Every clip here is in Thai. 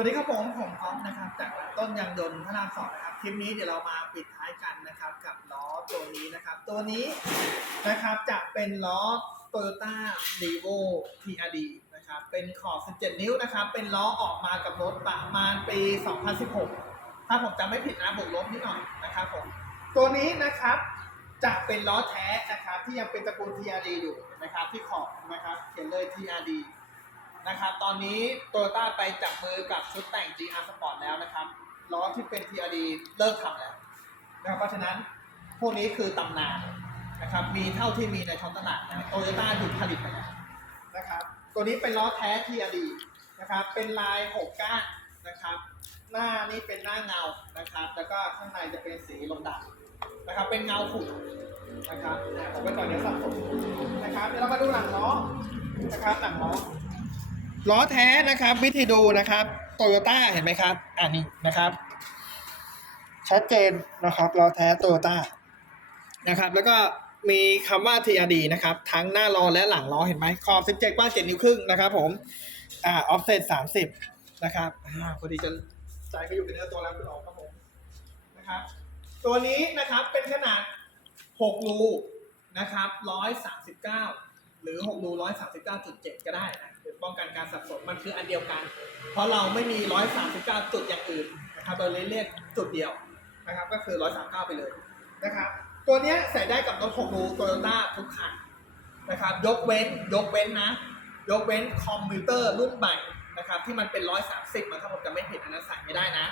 วัสดีครับผมผมพร้อมนะครับจากต้นยางยนต์พระรามสองนะครับคลิปนี้เดี๋ยวเรามาปิดท้ายกันนะครับ กับล้อตัวนี้นะครับ ตัวนี้นะครับจะเป็นล้อ Toyota r e v o TRD นะครับเป็นขอบ 17 นิ้วนะครับ เป็นล้อออกมากับรถประมาณปี 2016 ถ้าผมจำไม่ผิดนะบวกลบนิดหน่อยนะครับผมตัวนี้นะครับจะเป็นล้อแท้นะครับที่ยังเป็นตระกูล TRD อยู่นะครับที่ขอบนะครับเขียนเลย TRD นะครับตอนนี้โตโยต้าไปจับมือกับชุดแต่ง GR Sport แล้วนะครับล้อที่เป็น TRD เลิกทำแล้วนะครับเพราะฉะนั้นพวกนี้คือตำนานนะครับมีเท่าที่มีในท้องตลาดนะโตโยต้าหยุดผลิตไปแล้วนะครับตัวนี้เป็นล้อแท้ TRD นะครับเป็นลาย6ก้านนะครับหน้านี่เป็นหน้าเงานะครับแล้วก็ข้างในจะเป็นสีลมดำนะครับเป็นเงาขุ่นนะครับผมไปก่อนเดี๋ยวสับสนนะครับเดี๋ยวเรามาดูหลังล้อนะครับหลังล้อ ล้อแท้นะครับ วิธีดูนะครับโตโยต้าเห็นไหมครับ อันนี้นะครับ ชัดเจนนะครับล้อแท้โตโยต้านะครับ แล้วก็มีคำว่า TRD นะครับ ทั้งหน้าล้อและหลังล้อเห็นไหมขอบ 17 กว้าง7 นิ้วครึ่งนะครับผมอ่าออฟเซต30 นะครับอ่าพอดีจะใจก็อยู่ในเนื้อตัวแล้วคุณออกครับผมนะครับ ตัวนี้นะครับเป็นขนาด 6 รูนะครับ 139 หรือ 6 รู 139.7 ก็ได้นะ ป้องกันการสับสนมันคืออันเดียวกัน เพราะเราไม่มี 139 จุดอย่างอื่นนะครับเราเลยเรียกจุดเดียวนะครับก็คือ 139 ไปเลยนะครับตัวนี้ใส่ได้กับรถ6รูโตโยต้าทุกคันนะครับยกเว้นยกเว้นนะ ยกเว้นคอมพิวเตอร์รุ่นใหม่นะครับที่มันเป็น 130 มันถ้าผมจะไม่ผิดอันนั้นใส่ไม่ได้นะ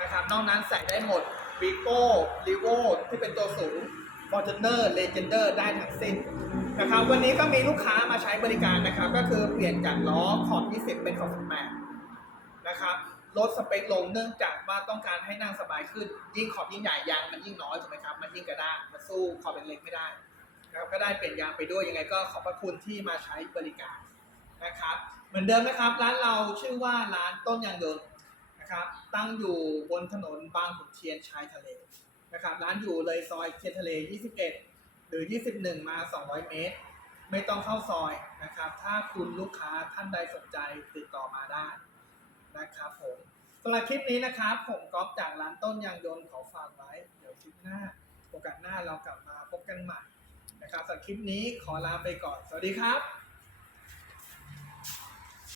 นะครับนอกนั้นใส่ได้หมด v i g o r e v o ที่เป็นตัวสูง Fortuner Legender ได้ทั้งสิ้น นะครับวันนี้ก็มีลูกค้ามาใช้บริการนะครับ ก็คือเปลี่ยนจากล้อขอบ 20 เป็นขอบ18นะครับลดสเปคลงเนื่องจากว่าต้องการให้นั่งสบายขึ้น ยิ่งขอบยิ่งใหญ่ยางมันยิ่งน้อยถูกไหมครับมันยิ่งกระด้างมันสู้ขอบเป็นเล็กไม่ได้นะครับก็ได้เปลี่ยนยางไปด้วยยังไงก็ขอบพระคุณที่มาใช้บริการนะครับ เหมือนเดิมนะครับ ร้านเราชื่อว่าร้านต้นยางยนต์นะครับ ตั้งอยู่บนถนนบางขุนเทียนชายทะเลนะครับ ร้านอยู่เลยซอยเทียนทะเล 21 หรือ 21 มา 200 เมตร ไม่ต้องเข้าซอยนะครับ ถ้าคุณลูกค้าท่านใดสนใจติดต่อมาได้นะครับผมสำหรับคลิปนี้นะครับ ผมก๊อฟจากร้านต้นยางยนต์ขอฝากไว้ เดี๋ยวคลิปหน้า โอกาสหน้าเรากลับมาพบกันใหม่นะครับสำหรับคลิปนี้ขอลาไปก่อน สวัสดีครับ